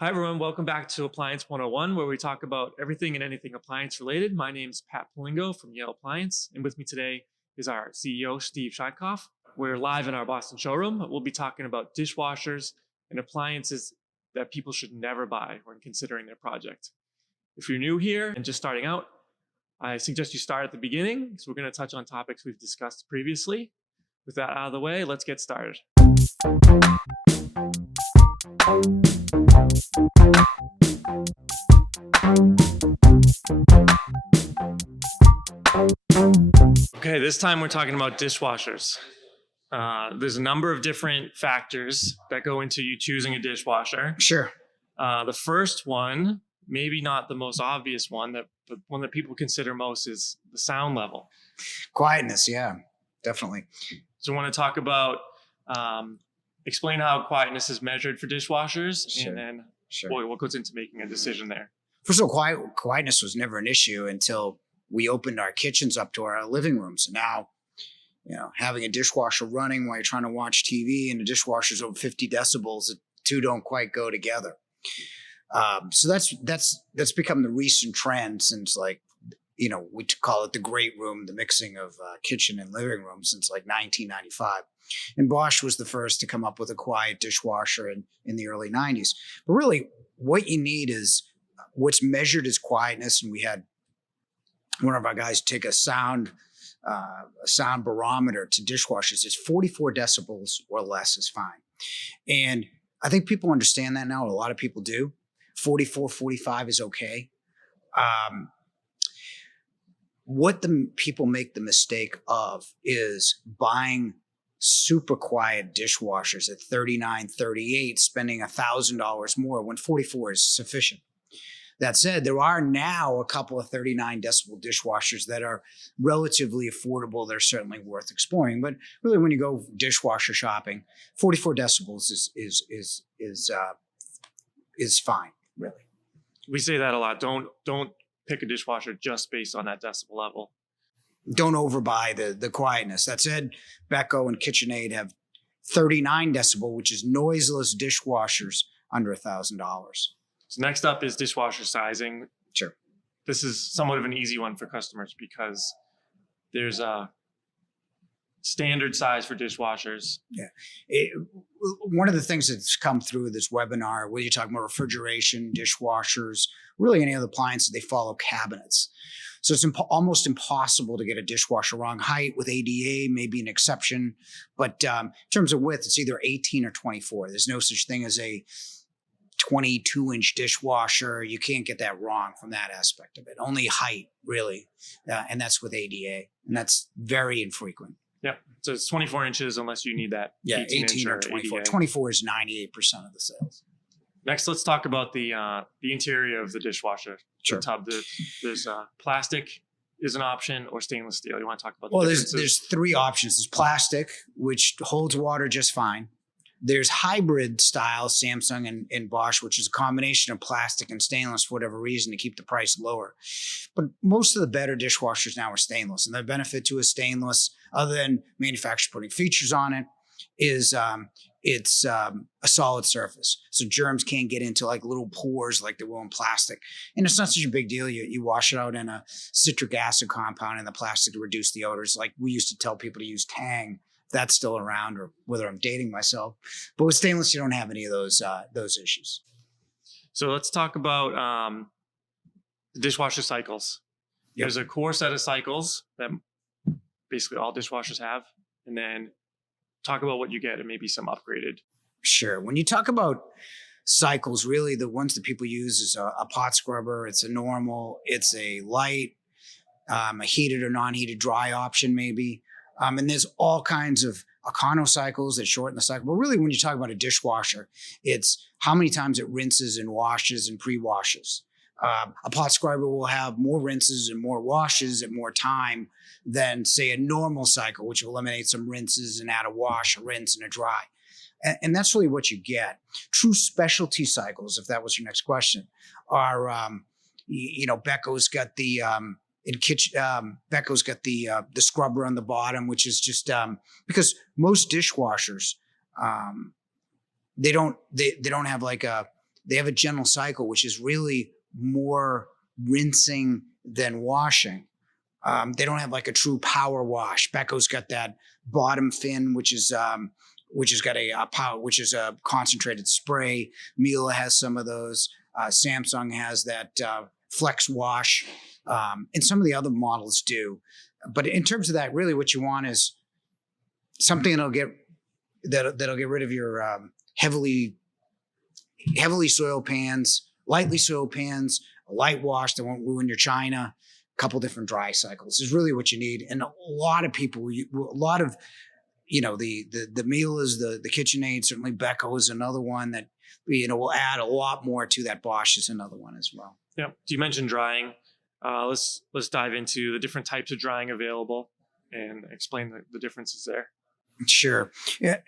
Hi, everyone. Welcome back to Appliance 101, where we talk about everything and anything appliance related. My name is Pat Polingo from Yale Appliance, and with me today is our CEO, Steve Scheidkopf. We're live in our Boston showroom. We'll be talking about dishwashers and appliances that people should never buy when considering their project. If you're new here and just starting out, I suggest you start at the beginning. So we're going to touch on topics we've discussed previously. With that out of the way, let's get started. Okay, this time we're talking about dishwashers. There's a number of different factors that go into you choosing a dishwasher. Sure. The first one, maybe not the most obvious one, but one that people consider most is the sound level. Quietness, yeah, definitely. So I want to talk about, explain how quietness is measured for dishwashers, Sure. and then Sure. what goes into making a decision there. First of all, quietness was never an issue until we opened our kitchens up to our living rooms. And now, having a dishwasher running while you're trying to watch TV and the dishwasher's over 50 decibels, the two don't quite go together. So that's become the recent trend since we call it the great room, the mixing of kitchen and living room since 1995. And Bosch was the first to come up with a quiet dishwasher in the early 90s. But really, what you need is what's measured as quietness. And we had one of our guys take a sound barometer to dishwashers. It's 44 decibels or less is fine. And I think people understand that now. A lot of people do. 44, 45 is okay. What the people make the mistake of is buying super quiet dishwashers at 39, 38, spending $1,000 more when 44 is sufficient. That said, there are now a couple of 39 decibel dishwashers that are relatively affordable. They're certainly worth exploring. But really, when you go dishwasher shopping, 44 decibels is fine, really. We say that a lot. Don't pick a dishwasher just based on that decibel level. Don't overbuy the quietness. That said, Beko and KitchenAid have 39 decibel, which is noiseless dishwashers under $1,000. So next up is dishwasher sizing. Sure. This is somewhat of an easy one for customers because there's a standard size for dishwashers. Yeah. One of the things that's come through this webinar, whether you're talking about refrigeration, dishwashers, really any other appliances, they follow cabinets. So it's almost impossible to get a dishwasher wrong. Height with ADA may be an exception, but in terms of width, it's either 18 or 24. There's no such thing as a 22-inch dishwasher. You can't get that wrong from that aspect of it. Only height, really, and that's with ADA, and that's very infrequent. Yeah, so it's 24 inches unless you need that. Yeah, 18 or 24. ADA. 24 is 98% of the sales. Next, let's talk about the interior of the dishwasher. Sure. The tub. There's plastic is an option, or stainless steel. You want to talk about? Well, there's three options. There's plastic, which holds water just fine. There's hybrid style Samsung and Bosch, which is a combination of plastic and stainless for whatever reason to keep the price lower. But most of the better dishwashers now are stainless. And the benefit to a stainless, other than manufacturers putting features on it, is it's a solid surface. So germs can't get into little pores like they will in plastic. And it's not such a big deal. You wash it out in a citric acid compound in the plastic to reduce the odors. Like we used to tell people to use Tang. That's still around, or whether I'm dating myself. But with stainless, you don't have any of those issues. So let's talk about the dishwasher cycles. Yep. There's a core set of cycles that basically all dishwashers have, and then talk about what you get and maybe some upgraded. Sure. When you talk about cycles, really the ones that people use is a pot scrubber. It's a normal, it's a light, a heated or non-heated dry option maybe. And there's all kinds of econo cycles that shorten the cycle. But really, when you talk about a dishwasher, it's how many times it rinses and washes and pre-washes. A pot scrubber will have more rinses and more washes at more time than, say, a normal cycle, which will eliminate some rinses and add a wash, a rinse, and a dry. And that's really what you get. True specialty cycles, if that was your next question, are, Beko's got the Beko's got the scrubber on the bottom, which is just because most dishwashers they don't have like a they have a gentle cycle, which is really more rinsing than washing. They don't have like a true power wash. Becco's got that bottom fin, which has got a power, which is a concentrated spray. Miele has some of those. Samsung has that flex wash, and some of the other models do. But in terms of that, really, what you want is something that'll get rid of your heavily soiled pans, lightly soiled pans, a light wash that won't ruin your china. A couple different dry cycles is really what you need. And a lot of people, the Miele is the KitchenAid. Certainly Becco is another one that will add a lot more to that. Bosch is another one as well. Yeah. You mentioned drying. Let's dive into the different types of drying available and explain the differences there. Sure. Yeah.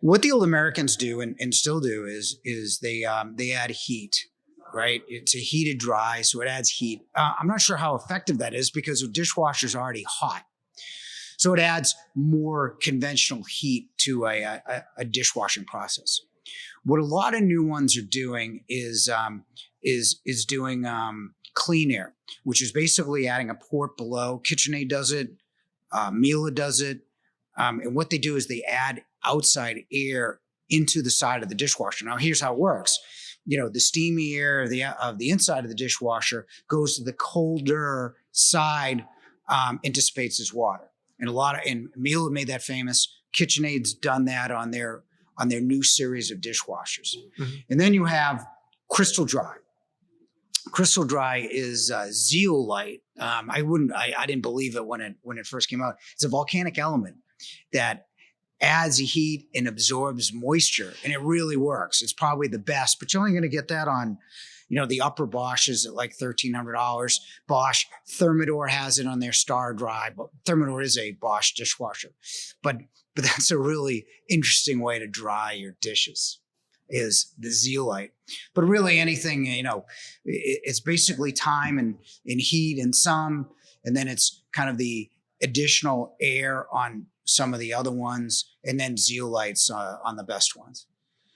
What the old Americans do and still do is they add heat, right? It's a heated dry, so it adds heat. I'm not sure how effective that is because the dishwasher is already hot. So it adds more conventional heat to a dishwashing process. What a lot of new ones are doing is doing clean air, which is basically adding a port below. KitchenAid does it. Miele does it. And what they do is they add outside air into the side of the dishwasher. Now, here's how it works. The steamy air of the inside of the dishwasher goes to the colder side and dissipates as water. And Miele made that famous. KitchenAid's done that on their new series of dishwashers. Mm-hmm. And then you have Crystal Dry. Crystal Dry is zeolite. I didn't believe it when it first came out. It's a volcanic element that adds heat and absorbs moisture, and it really works. It's probably the best, but you're only going to get that on, the upper Bosches at like $1,300. Bosch, Thermador has it on their Star Dry, but Thermador is a Bosch dishwasher. But that's a really interesting way to dry your dishes, is the zeolite. But really anything, it's basically time and heat and some, and then it's kind of the additional air on some of the other ones, and then zeolites on the best ones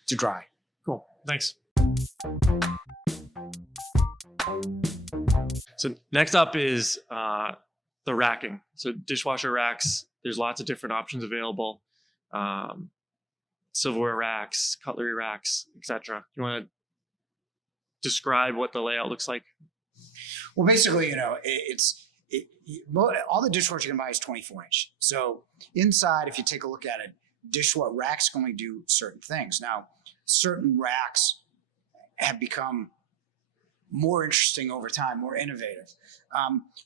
to dry. Cool. Thanks. So next up is the racking. So dishwasher racks, there's lots of different options available. Silverware racks, cutlery racks, etc. You want to describe what the layout looks like? Well, basically, all the dishwasher you can buy is 24-inch. So inside, if you take a look at it, dishwasher racks can only do certain things. Now, certain racks have become more interesting over time, more innovative.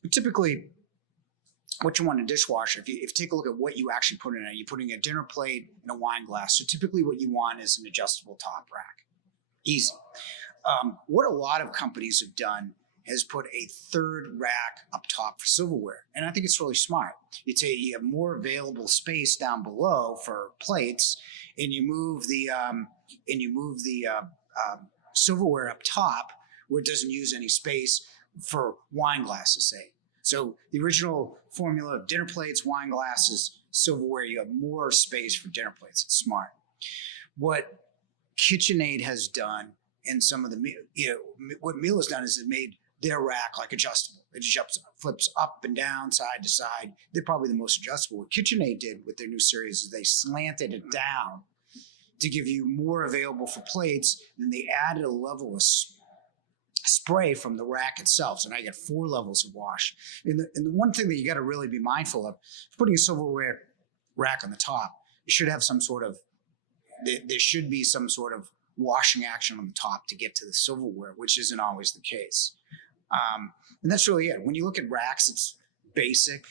But typically, what you want in a dishwasher, if you take a look at what you actually put in it, you're putting a dinner plate and a wine glass. So typically what you want is an adjustable top rack. Easy. What a lot of companies have done has put a third rack up top for silverware. And I think it's really smart. You have more available space down below for plates, and you move the silverware up top where it doesn't use any space for wine glasses, say. So the original formula of dinner plates, wine glasses, silverware, you have more space for dinner plates. It's smart. What KitchenAid has done, and some of what Miele has done is it made their rack like adjustable. It just flips up and down, side to side. They're probably the most adjustable. What KitchenAid did with their new series is they slanted it down to give you more available for plates. Then they added a level of spray from the rack itself. So now you get 4 levels of wash. And the one thing that you got to really be mindful of, putting a silverware rack on the top, you should have there should be some sort of washing action on the top to get to the silverware, which isn't always the case. And that's really it. When you look at racks, it's basic,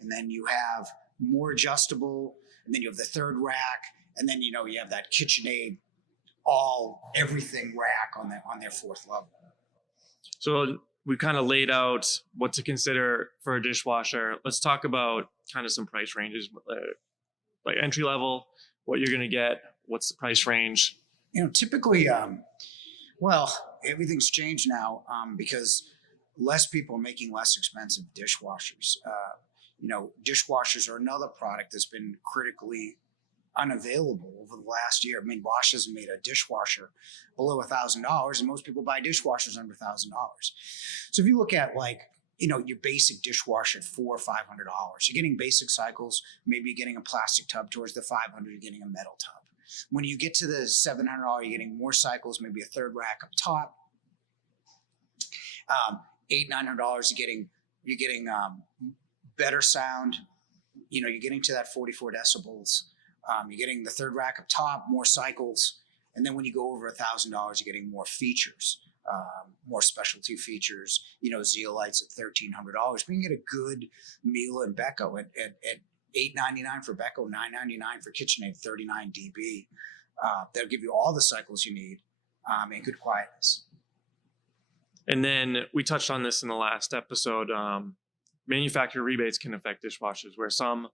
and then you have more adjustable, and then you have the third rack, and then you have that KitchenAid everything rack on their 4th level. So we kind of laid out what to consider for a dishwasher. Let's talk about kind of some price ranges, like entry level, what you're going to get, what's the price range? Typically, everything's changed now because less people are making less expensive dishwashers. Dishwashers are another product that's been critically unavailable over the last year. I mean, Bosch hasn't made a dishwasher below $1,000, and most people buy dishwashers under $1,000. So if you look at your basic dishwasher at $400 or $500, you're getting basic cycles. Maybe you're getting a plastic tub. Towards the $500, you're getting a metal tub. When you get to the $700, you're getting more cycles, maybe a third rack up top. $800-900, you're getting better sound. You're getting to that 44 decibels. You're getting the third rack up top, more cycles, and then when you go over $1,000, you're getting more features, more specialty features. Zeolites at $1,300, but you can get a good Miele and Beko at $899 for Beko, $999 for KitchenAid, 39 dB. That'll give you all the cycles you need and good quietness. And then we touched on this in the last episode. Manufacturer rebates can affect dishwashers, where some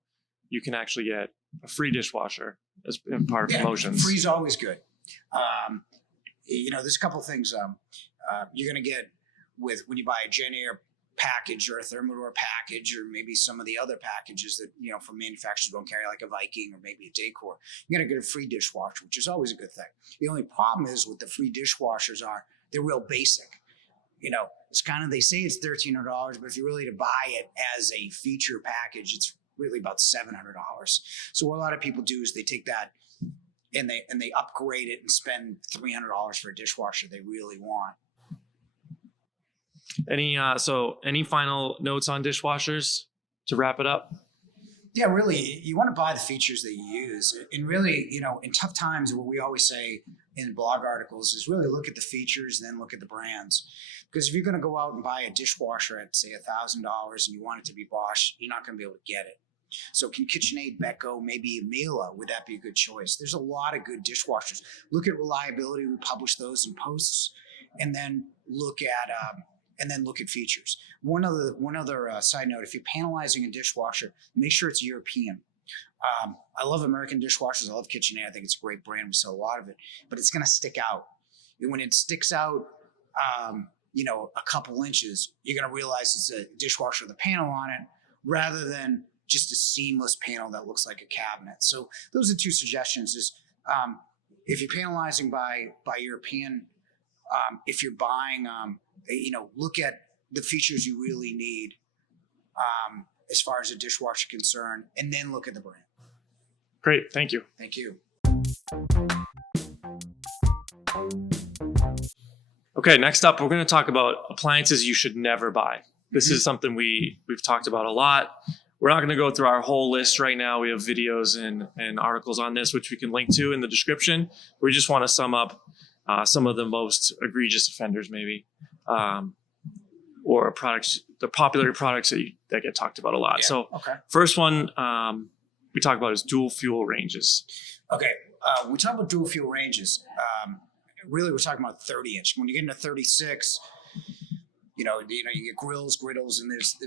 you can actually get a free dishwasher as part of promotions. Free's always good. There's a couple of things you're going to get when you buy a JennAir package or a Thermador package, or maybe some of the other packages that from manufacturers don't carry, like a Viking or maybe a Decor. You're going to get a free dishwasher, which is always a good thing. The only problem is with the free dishwashers they're real basic. It's kind of, they say it's $1,300, but if you're really to buy it as a feature package, it's really about $700. So what a lot of people do is they take that and they upgrade it and spend $300 for a dishwasher they really want. Any final notes on dishwashers to wrap it up? Yeah, really, you want to buy the features that you use. And really, in tough times, what we always say in blog articles is really look at the features, then look at the brands. Because if you're going to go out and buy a dishwasher at, say, $1,000 and you want it to be Bosch, you're not going to be able to get it. So can KitchenAid, Beko, maybe Miele, would that be a good choice? There's a lot of good dishwashers. Look at reliability. We publish those in posts. And then look at features. One other side note: if you're panelizing a dishwasher, make sure it's European. I love American dishwashers. I love KitchenAid. I think it's a great brand. We sell a lot of it, but it's going to stick out. And when it sticks out, a couple inches, you're going to realize it's a dishwasher with a panel on it, rather than just a seamless panel that looks like a cabinet. So those are two suggestions: is if you're panelizing by European, if you're buying, look at the features you really need as far as a dishwasher concerned, and then look at the brand. Great. Thank you. Thank you. Okay, next up, we're going to talk about appliances you should never buy. This is something we've talked about a lot. We're not going to go through our whole list right now. We have videos and articles on this, which we can link to in the description. We just want to sum up some of the most egregious offenders, maybe, or the popular products that get talked about a lot. Yeah. So Okay. First one we talk about is dual fuel ranges. Okay. We talk about dual fuel ranges. Really, we're talking about 30-inch. When you get into 36, you get grills, griddles, and there's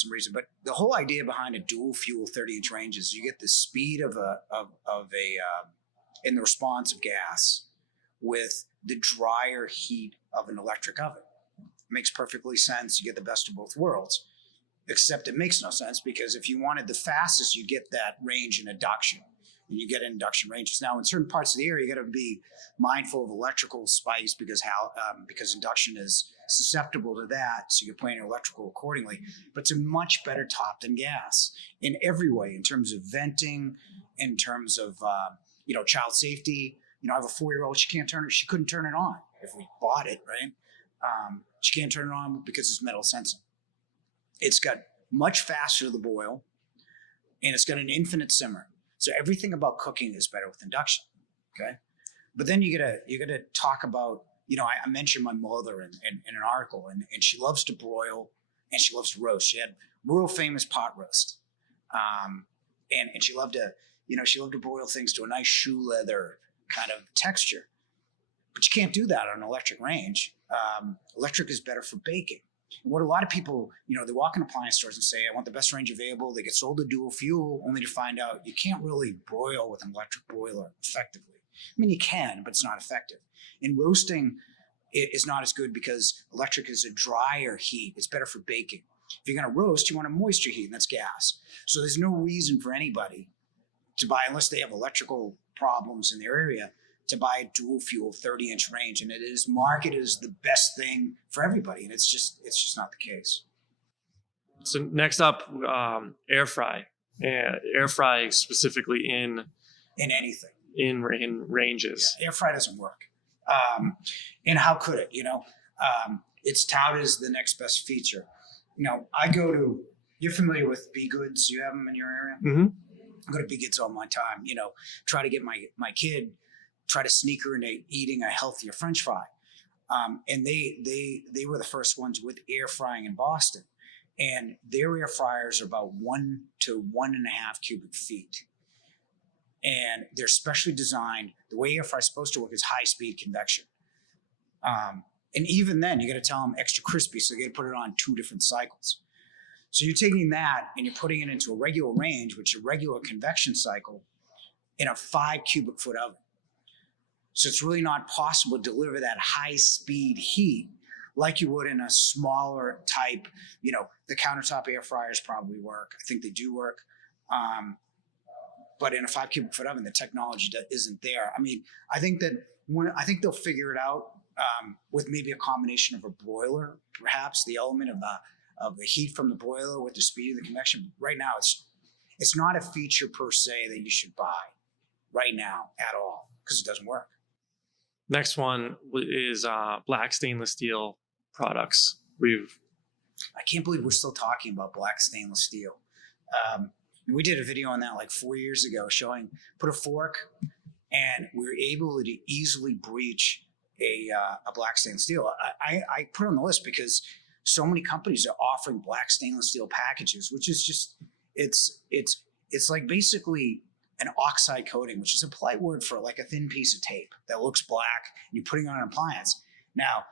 some reason. But the whole idea behind a dual fuel 30-inch range is you get the speed of in the response of gas with the drier heat of an electric oven. It makes perfectly sense. You get the best of both worlds, except it makes no sense, because if you wanted the fastest, you get that range in induction. And you get induction ranges. Now, in certain parts of the area, you got to be mindful of electrical spikes because induction is susceptible to that. So you plan your electrical accordingly. But it's a much better top than gas in every way, in terms of venting, in terms of child safety. I have a 4-year-old. She couldn't turn it on if we bought it, right? She can't turn it on because it's metal sensing. It's got much faster to the boil, and it's got an infinite simmer. So everything about cooking is better with induction, okay? But then you gotta talk about, I mentioned my mother in an article, and she loves to broil and she loves to roast. She had world famous pot roast, and she loved to broil things to a nice shoe leather kind of texture. But you can't do that on an electric range. Electric is better for baking. And what a lot of people, they walk in appliance stores and say, I want the best range available. They get sold a dual fuel, only to find out you can't really broil with an electric boiler effectively. I mean, you can, but it's not effective. And roasting is not as good because electric is a drier heat. It's better for baking. If you're going to roast, you want a moisture heat, and that's gas. So there's no reason for anybody to buy, unless they have electrical problems in their area, to buy a dual fuel 30-inch range. And it is marketed as the best thing for everybody. And it's just not the case. So next up, air fry. Air fry specifically in anything. In ranges. Yeah, air fry doesn't work. And how could it? It's touted as the next best feature. You're familiar with B Goods? You have them in your area? Mm-hmm. I go to B Goods all my time. Try to get my kid, try to sneak her into eating a healthier French fry. And they were the first ones with air frying in Boston. And their air fryers are about 1 to 1.5 cubic feet. And they're specially designed. The way air fry is supposed to work is high speed convection. And even then, you got to tell them extra crispy, so you got to put it on 2 different cycles. So you're taking that and you're putting it into a regular range, which is a regular convection cycle, in a 5 cubic foot oven. So it's really not possible to deliver that high speed heat like you would in a smaller type. The countertop air fryers probably work. I think they do work. But in a 5 cubic foot oven, the technology isn't there. I think they'll figure it out with maybe a combination of a broiler, perhaps the element of the heat from the boiler with the speed of the convection. Right now, it's not a feature per se that you should buy right now at all, because it doesn't work. Next one is black stainless steel products. I can't believe we're still talking about black stainless steel. We did a video on that like 4 years ago, showing put a fork, and we were able to easily breach a black stainless steel. I put it on the list because so many companies are offering black stainless steel packages, which is just it's like basically an oxide coating, which is a polite word for like a thin piece of tape that looks black, and you're putting it on an appliance. Now,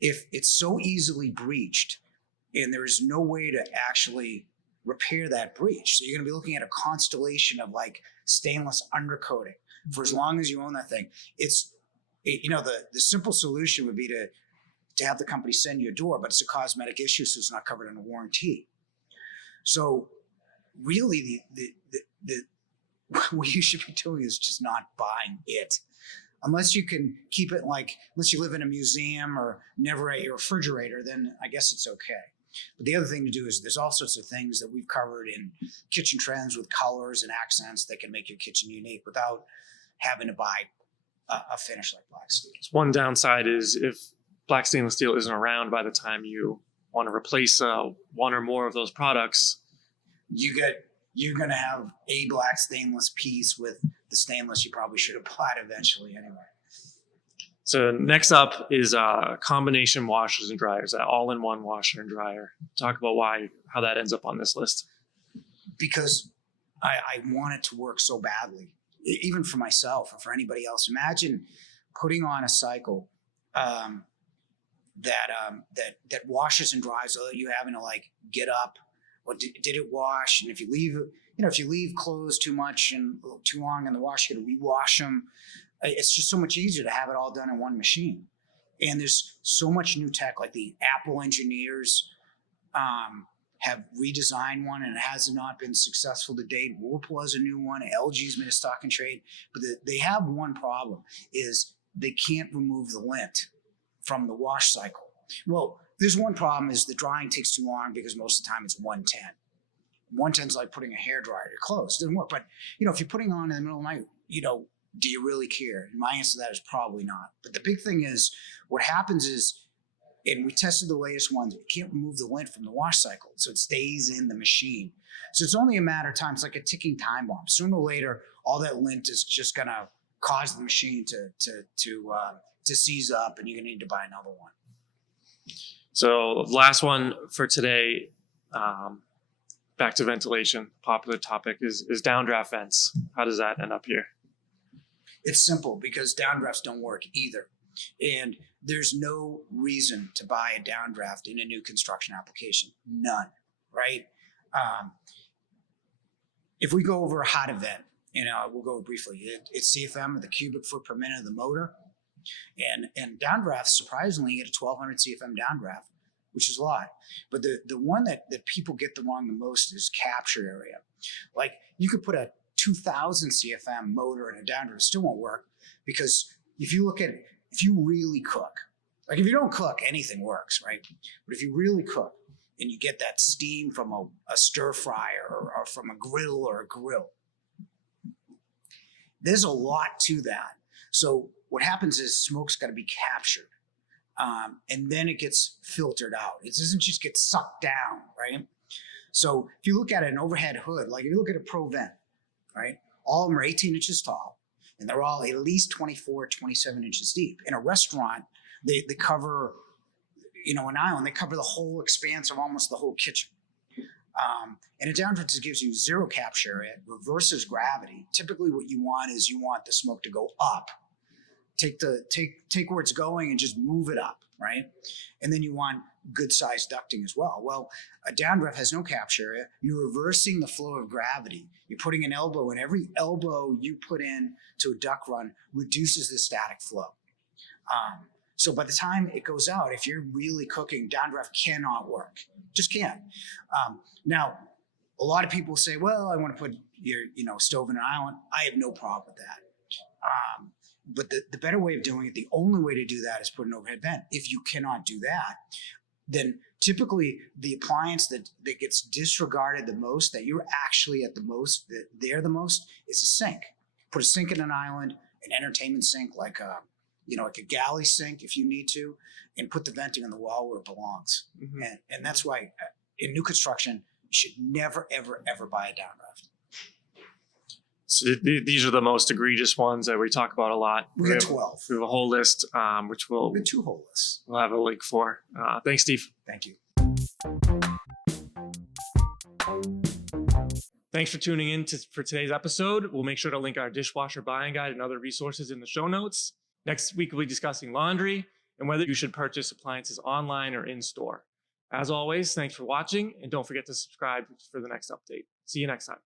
if it's so easily breached and there is no way to actually repair that breach, so you're going to be looking at a constellation of like stainless undercoating for as long as you own that thing. The simple solution would be to have the company send you a door, but it's a cosmetic issue, so it's not covered in a warranty. So really, the what you should be doing is just not buying it. Unless you can keep it unless you live in a museum or never at your refrigerator, then I guess it's okay. But the other thing to do is there's all sorts of things that we've covered in kitchen trends with colors and accents that can make your kitchen unique without having to buy a finish like black steel. One downside is if black stainless steel isn't around by the time you want to replace one or more of those products, you're going to have a black stainless piece with the stainless you probably should have bought eventually anyway. So next up is combination washers and dryers, that all-in-one washer and dryer. Talk about how that ends up on this list. Because I want it to work so badly, even for myself or for anybody else. Imagine putting on a cycle that washes and dries without you having to get up. Or did it wash? And if you leave clothes too much and too long in the wash, you got to rewash them. It's just so much easier to have it all done in one machine. And there's so much new tech, like the Apple engineers have redesigned one, and it has not been successful to date. Whirlpool has a new one. LG's made a stock and trade. But they have one problem, is they can't remove the lint from the wash cycle. Well, there's one problem, is the drying takes too long because most of the time it's 110. 110 is like putting a hairdryer to your clothes. It doesn't work. But, if you're putting on in the middle of the night, do you really care? And my answer to that is probably not. But the big thing is, what happens is, and we tested the latest ones, you can't remove the lint from the wash cycle, so it stays in the machine. So it's only a matter of time. It's like a ticking time bomb. Sooner or later, all that lint is just going to cause the machine to seize up, and you're going to need to buy another one. So last one for today, back to ventilation, popular topic, is downdraft vents. How does that end up here? It's simple, because downdrafts don't work either. And there's no reason to buy a downdraft in a new construction application. None, right? If we go over how to vent, we'll go briefly. It's CFM, the cubic foot per minute of the motor. And downdrafts, surprisingly, you get a 1200 CFM downdraft, which is a lot. But the one that people get the wrong the most is capture area. Like, you could put a 2000 CFM motor and a down draft, it still won't work, because if you really cook, like if you don't cook, anything works, right? But if you really cook and you get that steam from a stir fryer or from a griddle or a grill, there's a lot to that. So what happens is smoke's got to be captured, and then it gets filtered out. It doesn't just get sucked down, right? So if you look at an overhead hood, like if you look at a Pro Vent, right? All of them are 18 inches tall, and they're all at least 24, 27 inches deep. In a restaurant, they cover, an island, they cover the whole expanse of almost the whole kitchen. And a downdraft just gives you zero capture. It reverses gravity. Typically what you want is the smoke to go up. Take where it's going and just move it up, right? And then you want good sized ducting as well. Well, a downdraft has no capture. You're reversing the flow of gravity. You're putting an elbow, and every elbow you put in to a duct run reduces the static flow. So by the time it goes out, if you're really cooking, downdraft cannot work. Just can't. Now, a lot of people say, well, I want to put your stove in an island. I have no problem with that. But the better way of doing it, the only way to do that is put an overhead vent. If you cannot do that, then typically the appliance that gets disregarded the most, that you're actually at the most, that they're the most, is a sink. Put a sink in an island, an entertainment sink, like a galley sink if you need to, and put the venting on the wall where it belongs. Mm-hmm. And that's why in new construction, you should never, ever, ever buy a downdraft. So these are the most egregious ones that we talk about a lot. We have 12. We have a whole list, which We have 2 whole lists. We'll have a link for. Thanks, Steve. Thank you. Thanks for tuning in for today's episode. We'll make sure to link our dishwasher buying guide and other resources in the show notes. Next week, we'll be discussing laundry and whether you should purchase appliances online or in store. As always, thanks for watching, and don't forget to subscribe for the next update. See you next time.